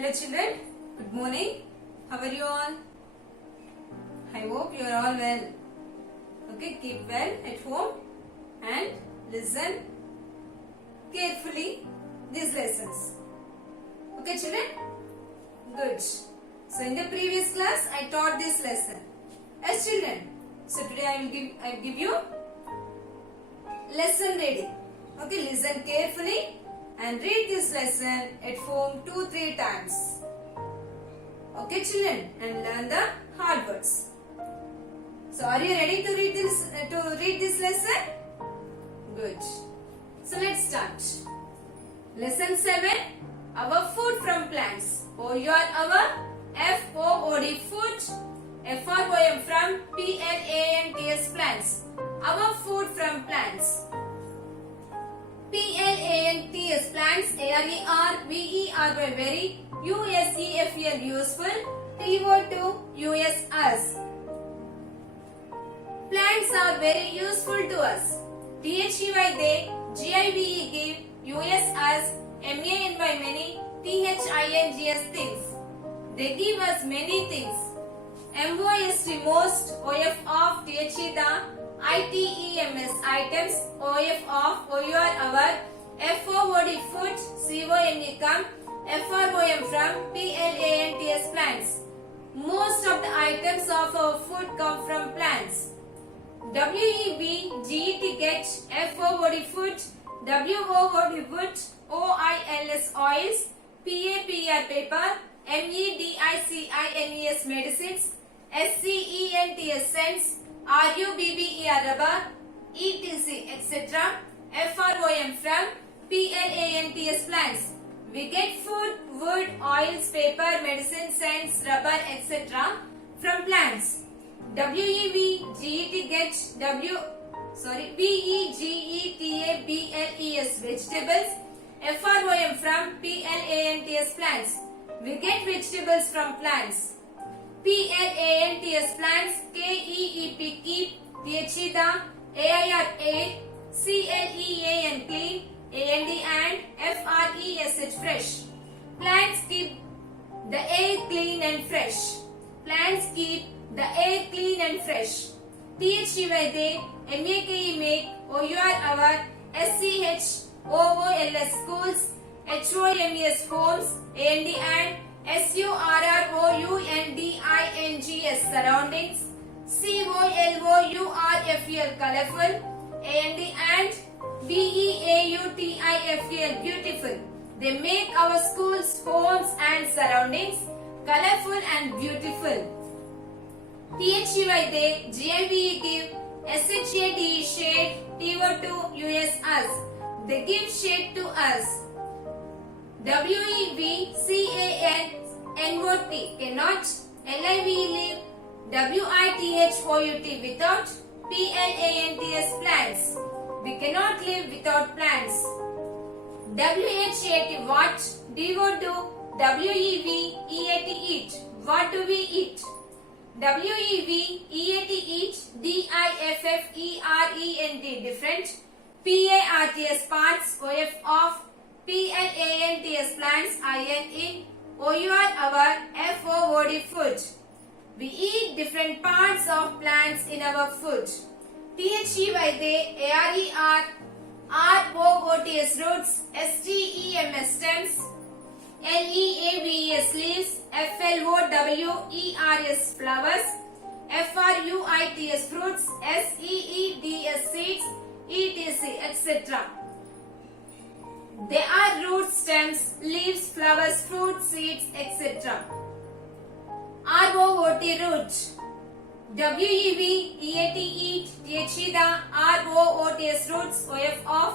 Hello children, good morning. How are you all? I hope you are all well. Okay, keep well at home and listen carefully these lessons. Okay children? Good. So in the previous class I taught this lesson. Yes children. So today I will give you lesson reading. Okay, listen carefully and read this lesson at home 2-3 times. Okay children, and learn the hard words. So are you ready to read this lesson? Good. So let's start. Lesson 7. Our food from plants. OUR our FOOD food. FROM from PLANTS plants. Our food from plants. PLANTS plants. ARER very. USEFL useful. TO2 US us. Plants are very useful to us. THEY they. GIVE give. US us. MANY many. THINGS things. They give us many things. MOST most. OF of. THE the. ITEMS items. OF of. OUR our. FOOD food. CONE come. FROM from PLANTS plants. Most of the items of our food come from plants. WEB GET get. FOOD food. WOOD wood. OILS oils. PAPR paper. MEDICINES medicines. SCENTS scents. RUBBER rubber. ETC etc. FROM from PLANTS plants. We get food, wood, oils, paper, medicine, scents, rubber, etc. from plants. WEVGET get VEGETABLES vegetables. FROM from PLANTS plants. We get vegetables from plants. PLANTS plants. KEEP keep. THE the. AIR air. CLEAN clean. AND and FRESH fresh. Plants keep the air clean and fresh. Plants keep the air clean and fresh. THEY they. MAKE make. OUR our. SCHOOLS schools. HOMES homes. and SURROUNDINGS surroundings. COLOURFL colorful. and BEAUTIFL beautiful. They make our schools, homes and surroundings colorful and beautiful. THEY they. GIVE give. SHADE shade. TO2 US us. They give shade to us. WEVCANNOT cannot. LIV live. WITHOUT without. PLANTS plants. We cannot live without plants. WHAT what. DO2 WEVEAT eat. What do we eat? WEVEAT eat. DIFFERENT different. PARTS parts. OF of. PLANTS plants. in. OUR our. FOOD food. We eat different parts of plants in our food. THEY they. ARER ROOTS roots. STEMS stems. LEAVES leaves. FLOWERS flowers. FRUITS fruits. SEEDS seeds. ETC etc. They are roots, stems, leaves, flowers, fruits, seeds etc. ROOT root. WEVEAT eat. THE the. ROOTS roots. OF of.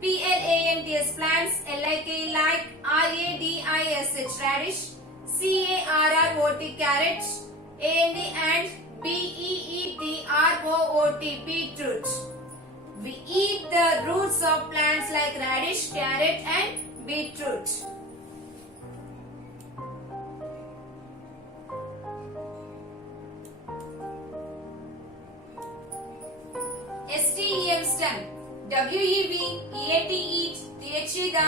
PLANTS plants. LIK like. RADISH radish. CARROT carrot. and BEETROOT beetroot. We eat the roots of plants like radish, carrot and beetroot. STEM stem. WEVEAT eat. THE the.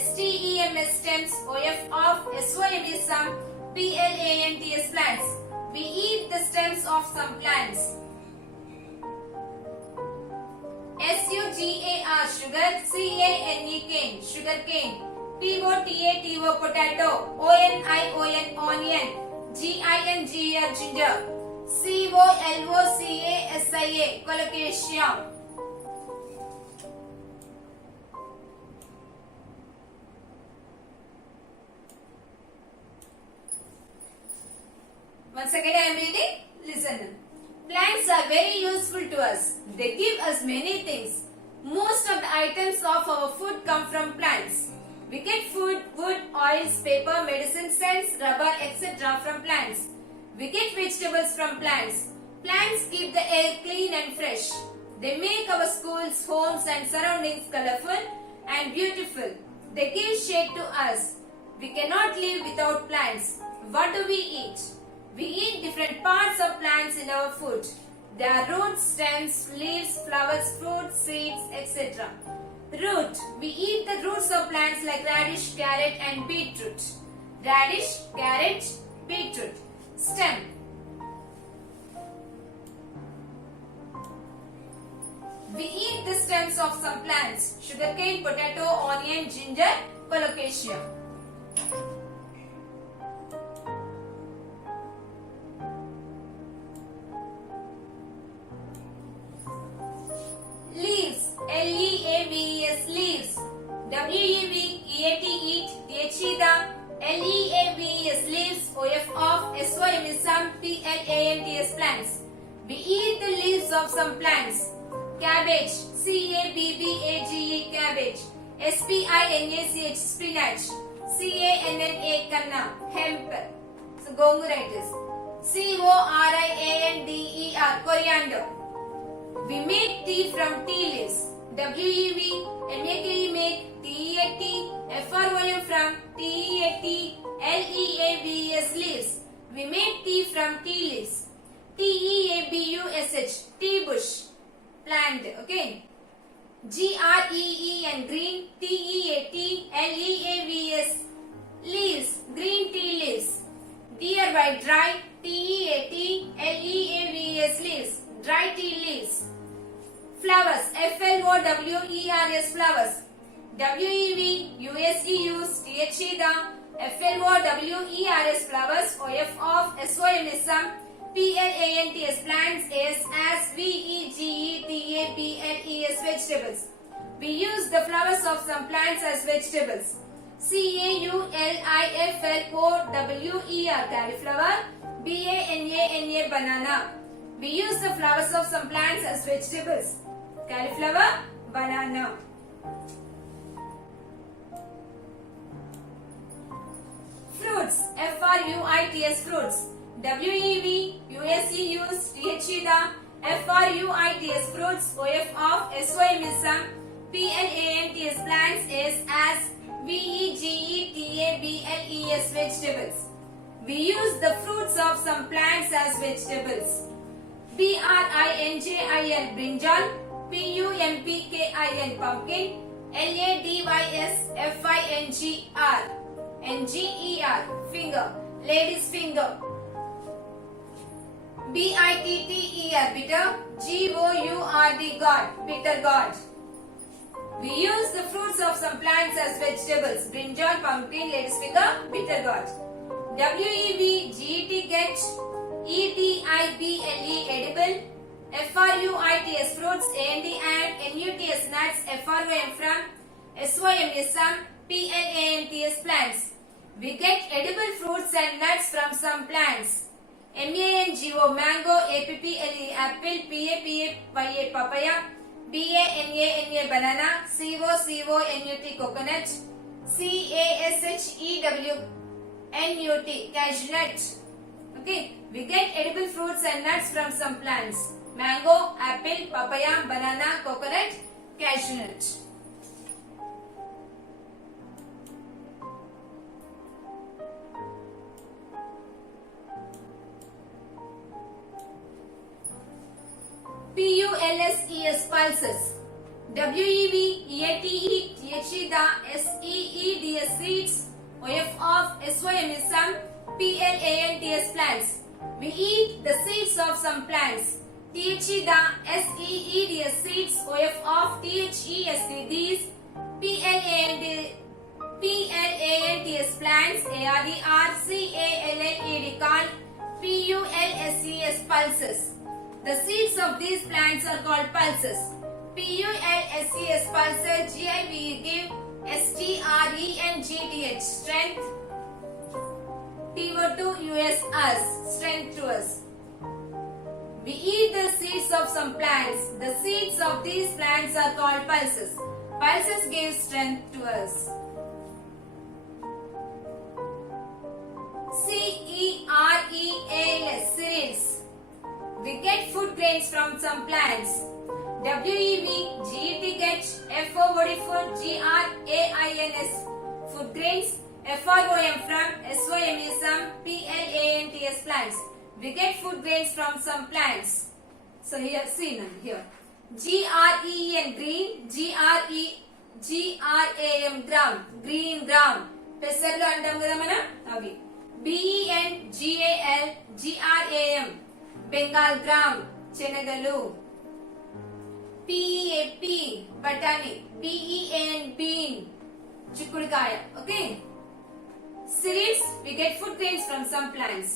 STEM STEMS stems, OF of SOM is some, PLANTS plants. We eat the stems of some plants. SUGAR sugar, CANE cane, sugar cane. POTATO potato, ONION onion, GINGER ginger, COLOCASIA colocasia. Once again I am reading. Listen. Plants are very useful to us. They give us many things. Most of the items of our food come from plants. We get food, wood, oils, paper, medicine, scents, rubber, etc. from plants. We get vegetables from plants. Plants keep the air clean and fresh. They make our schools, homes and surroundings colorful and beautiful. They give shade to us. We cannot live without plants. What do we eat? We eat different parts of plants in our food. There are roots, stems, leaves, flowers, fruits, seeds, etc. Root. We eat the roots of plants like radish, carrot and beetroot. Radish, carrot, beetroot. Stem. We eat the stems of some plants. Sugarcane, potato, onion, ginger, colocasia. Leaves. LEAVES leaves. WEVEAT eat. THE LEAVES leaves. OF of SOM is some, PLANTS plants. We eat the leaves of some plants. Cabbage. CABBAGE cabbage. SPINACH spinach. CANNA kanna hemp. So gongura it is. CORIANDER coriander. We make tea from tea leaves. WEVMAKE make, TEAT, FROM from, TEAT, LEAVES leaves. We make tea from tea leaves. TEABUSH, tea bush, plant, okay. GREE and green, TEAT, LEAVES, leaves, green tea leaves. Dear by dry, TEAT, LEAVES leaves, dry tea leaves. Flowers, FLOWERS flowers. WEVUSEUS THE FLOWERS flowers. OF of SOM is some, PLANTS plants is as VEGETABLES vegetables. We use the flowers of some plants as vegetables. CAULIFLOWER cauliflower. BANANA banana. We use the flowers of some plants as vegetables. Cauliflower, banana. Fruits, FRUITS fruits. WEVUSEUS THE FRUITS fruits. OF of SOM is some, PLANTS plants is as VEGETABLES vegetables. We use the fruits of some plants as vegetables. BRINJAL brinjal. PUMPKIN pumpkin. LADYSFINGER finger, lady's finger. BITTER bitter. GOURD god, bitter god. We use the fruits of some plants as vegetables. Brinjal, pumpkin, lady's finger, bitter gourd. WEVGET get. EDIBLE edible. FRUITS fruits. AND NUTS nuts. FROM from. SOM is some, PLANTS plants. We get edible fruits and nuts from some plants. MANGO mango. APPLE apple. PAPAYA papaya. BANANA banana. COCONUT coconut. CASHEWNUT cashew nut. Okay, we get edible fruits and nuts from some plants. Mango, apple, papaya, banana, coconut, cashew nut. PULSES pulses. WEVEATE THE the SEEDS seeds, OF of SYMism, PLANTS plants. We eat the seeds of some plants. THE the SEEDS seeds, OF of THEST these, PLANTS plants, ARERCALLED called, PULSES pulses. The seeds of these plants are called pulses. PULSES pulses, GIVE give STRENGTH strength, TO2 US us strength to us. We eat the seeds of some plants. The seeds of these plants are called pulses. Pulses give strength to us. CEREALS cereals. We get food grains from some plants. WEV GET get FOOD food GRAINS food grains. FROM from SYMism PLANTS plants. We get food grains from some plants. So here, see now here. GREN green, GRAM gram, green gram. పెసర్లు అంటాం కదా మనం అవి. BENGAL GRAM Bengal gram శనగలు. PEAP బఠానీ, BEAN bean చిక్కుడుకాయ. Okay. Cereals, we get food grains from some plants.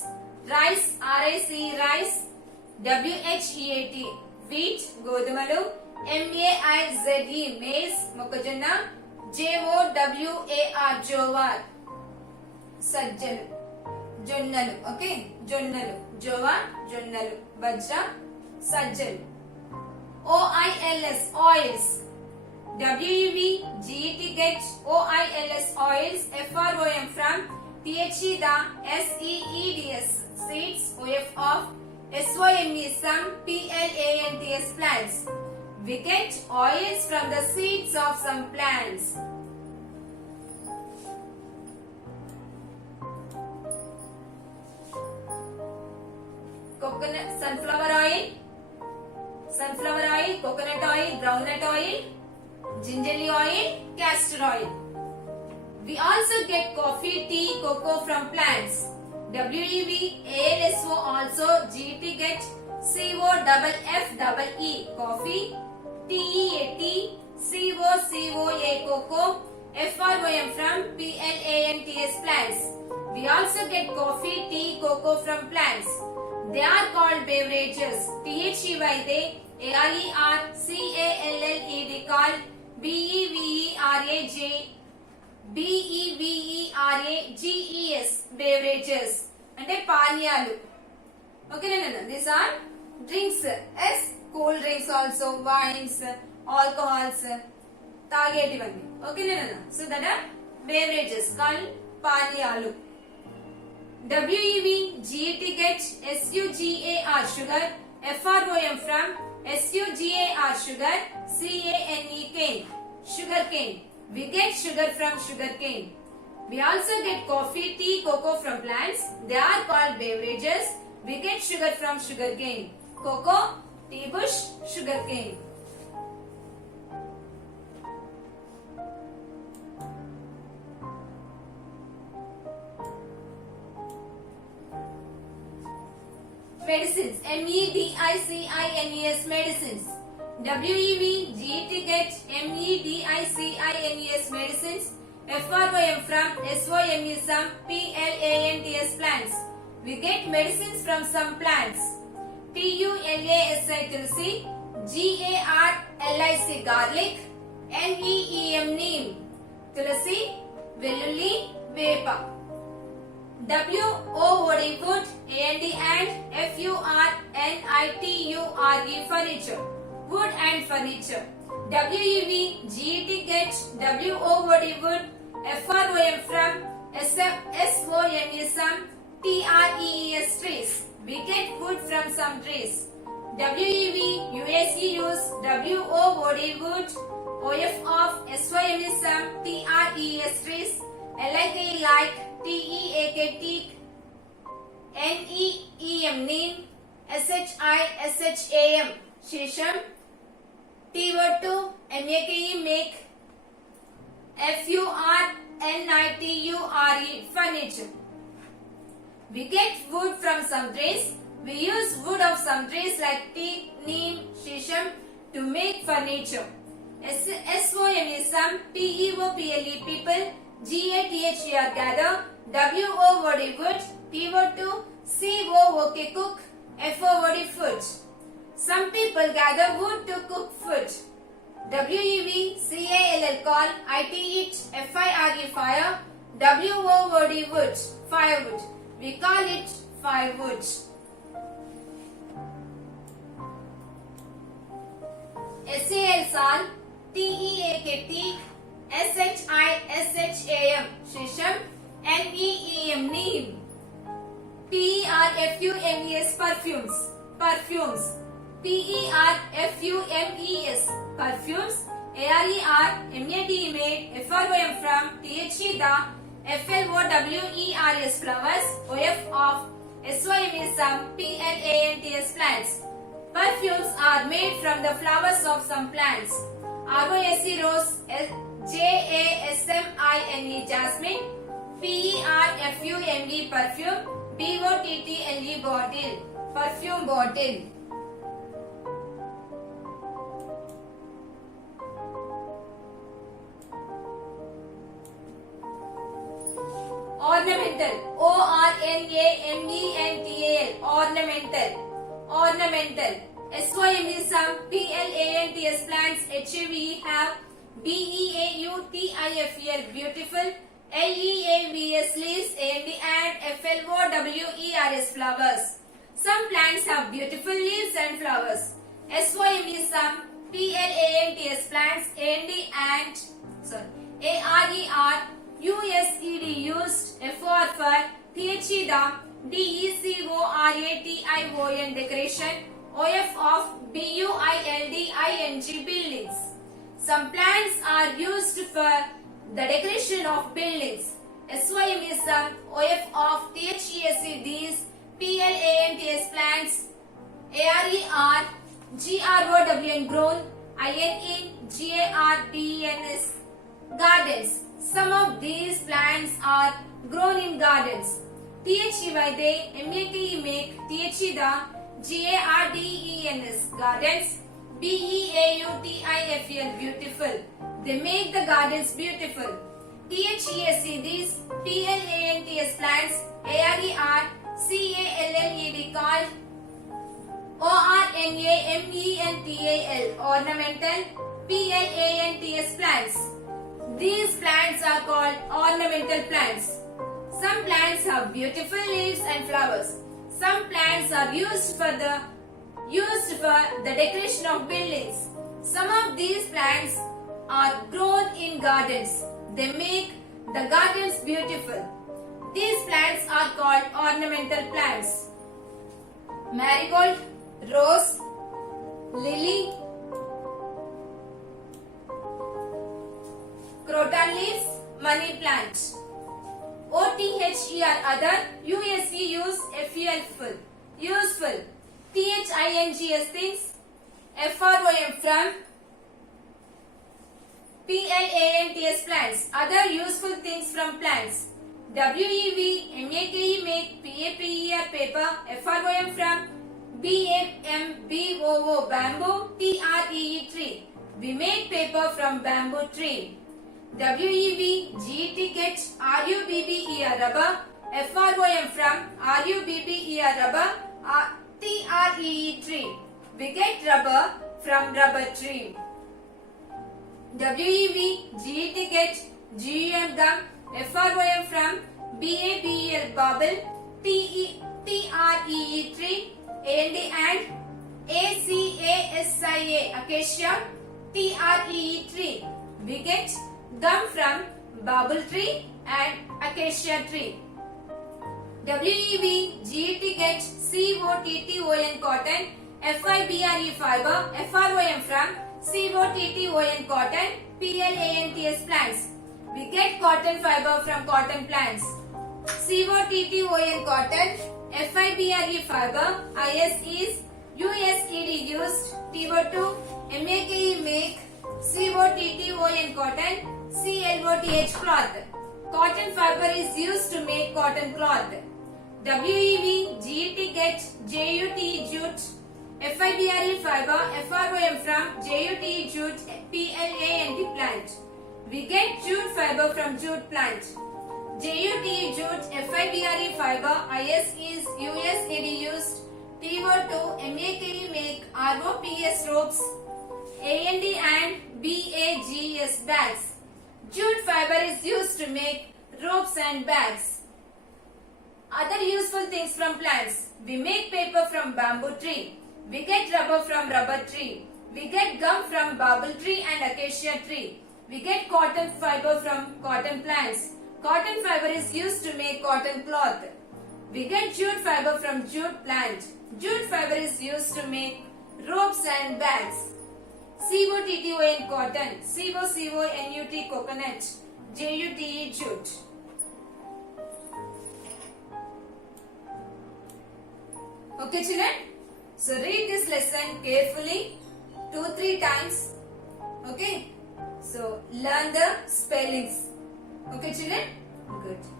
Rice, RIC rice, WHEAT wheat గోధుమలు, MAIZE maize మొక్కజొన్న, JOWAR జోవార్ సజ్జలు జొన్నలు. ఓకే, జొన్నలు జోవార్ జొన్నలు, బజ్ర సజ్జలు. OILS oils, WEV GET get OILS oils. FROM from THE the SEEDS seeds, OF of SYMism PLANTS plants. We get oils from the seeds of some plants. Coconut, sunflower oil, coconut oil, groundnut oil, gingerly oil, castor oil. We also get coffee, tea, cocoa from plants. WEV ALSO also GT get COFFE coffee, TEAT COCOA cocoa. FROM from PLANTS plants. We also get coffee, tea, cocoa from plants. They are called beverages. THEY they, ARERCALLED called, BEVERAGES beverages అంటే పానీయాలు. ఓకేనా? These are drinks. S cool drinks also, wines, alcohols తాగేటివన్నీ. ఓకేనా? So that are beverages called పానీయాలు. WEV GET get SUGAR sugar. FROM from SUGAR sugar, CANE cane sugar cane. We get sugar from sugar cane. We also get coffee, tea, cocoa from plants. They are called beverages. We get sugar from sugar cane. Cocoa, tea bush, sugar cane. Medicines, MEDICINES medicines. WEV GET get MEDICINES medicines. FROM from SYMism PLANTS plants. We get medicines from some plants. TULASI tulsi, GARLIC garlic, NEEM neem tulsi, velulli vepa. WOOD wood, AND and FURNITURE furniture, wood and furniture. WEV GET get WOOD wood. FROM from SYMism TREES trees. We get wood from some trees. WEV USE use WOOD wood. OF of SYMism TREES trees. LIK like, TEAK teak, NEEM neem, SHISHAM shisham, TO2 MAKE make, Furniture, furniture. We get wood from some trees. We use wood of some trees like teak, neem, shisham to make furniture. SOM is some, PEOPLE people, GATHER gather, WOOD wood, TO2, COOK cook, FOOD food. Some people gather wood to cook food. WEVCALL call, IT FIRE fire, WOOD wood, firewood. We call it firewood. SAL sal, TEAK teak, SHISHAM shisham, NEEM neem. PERFUMES perfumes, perfumes. PERFUMES perfumes. ARER made, FROM from, THE the, FLOWERS flowers, OF of, SYM is some, PLANTS plants. Perfumes are made from the flowers of some plants. ROSE rose, JASMINE jasmine, PERFUME perfume, BOTTLE bottle, perfume bottle. Ornamental, ORNAMENTAL, ornamental, ornamental. SYM is some, PLANTS plants, HAVE have, BEAUTIFL beautiful, LEAVS leaves, and FLOWERS flowers. Some plants have beautiful leaves and flowers. SYM is some, PLANTS plants, and ARER USED used, FOR for, THE the, DECORATION decoration, OF of, BUILDING buildings. Some plants are used for the decoration of buildings. SYM is some, OF of, THESE these, PLANTS plants, ARER GROWN grown, IN GARDENS gardens. Some of these plants are grown in gardens. THEY they, MAKE make, THE the, GARDENS gardens, BEAUTIFL beautiful. They make the gardens beautiful. THESE these, PLANTS plants, ARER CALLED called, ORNAMENTAL ornamental, PLANTS plants. These plants are called ornamental plants. Some plants have beautiful leaves and flowers. Some plants are used for the decoration of buildings. Some of these plants are grown in gardens. They make the gardens beautiful. These plants are called ornamental plants. Marigold, rose, lily, croton leaves, money plant. OTHER other, USE use, FUL useful. THINGS things, FROM from, PLANTS plants, other useful things from plants. WEV make, PAPER paper, FROM from, BAMBOO bamboo, TREE tree. We make paper from bamboo tree. WEV get, RUBBER rubber, FROM from, RUBBER rubber, TREE tree. We get rubber from rubber tree. WEV get, GUM gum, FROM from, BABL bubble, TREE tree, and ACASIA acacia, TREE tree. We get gum from bubble tree and acacia tree. WEV get, COTTON cotton, FIBRE fiber, FROM from, COTTON cotton, PLANTS plants. We get cotton fiber from cotton plants. COTTON cotton, FIBRE fiber, IS is, USED used, TO2, MAKE make, COTTON cotton, CLOT cloth. Cotton fiber is used to make cotton cloth. WEV, GET get, JUT jute, FIBRE fiber, FROM from JUT jute, PLANT plant. We get jute fiber from jute plant. JUT jute, FIBRE fiber, IS is USAD used, TO2, MAKE make, ROPS ropes, AND and BAGS bags. Jute fiber is used to make ropes and bags. Other useful things from plants. We make paper from bamboo tree. We get rubber from rubber tree. We get gum from barbel tree and acacia tree. We get cotton fiber from cotton plants. Cotton fiber is used to make cotton cloth. We get jute fiber from jute plant. Jute fiber is used to make ropes and bags. COTTON cotton, COCONUT coconut, JUTE jute. Okay children, so read this lesson carefully 2-3 times. Okay, so learn the spellings. Okay children, good.